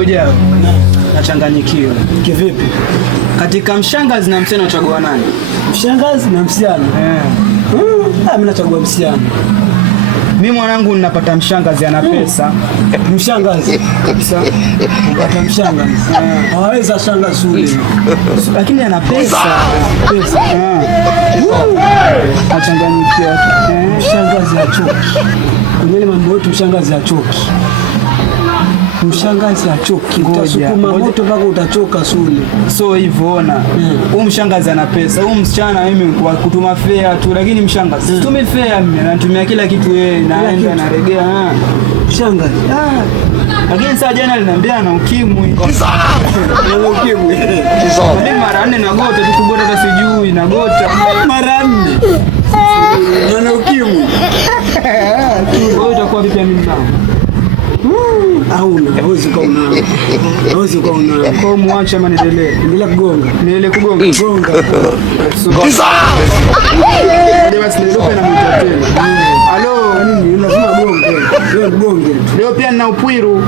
Dogo Jao. Nachanganyikiwa. Kivipi? Katika mshangazi na msichana unachagua nani? Mshangazi na msichana? Mimi nachagua msichana. Mimi mwanangu ninapata mshangazi ana pesa. Mshangazi kabisa. Unapata mshangazi. Hawezi shangazi ule. Lakini ana pesa. Pesa. Nachanganyikiwa. Mshangazi hachoki. Kwenye mambo yote mshangazi hachoki. Mshangazi hachoki. Utasukuma moto mpaka utachoka Sule. So hivyo ona. Huyu mshangazi ana pesa. Huyu msichana mimi kwa kutuma fare tu, lakini mshangazi situmi fare mimi, anatumia kila kitu yeye, naenda naregea. Mshangazi. Lakini saa jana aliniambia ana ukimwi. Ana ukimwi. Mimi mara 4 nagota tu, kugota hata sijui nagota. Mara 4. Ana ukimwi. Wewe utakuwa vipi mimi nao? Hauna, hawezi kuona. Hawezi kuona. Kwa muache ama niendelee? Endelea kugonga. Niendelee kugonga. Gonga. Ndio basi ndio na mtoteni. Halo, nini? Lazima gonge. Leo gonge. Leo pia nina upwiru.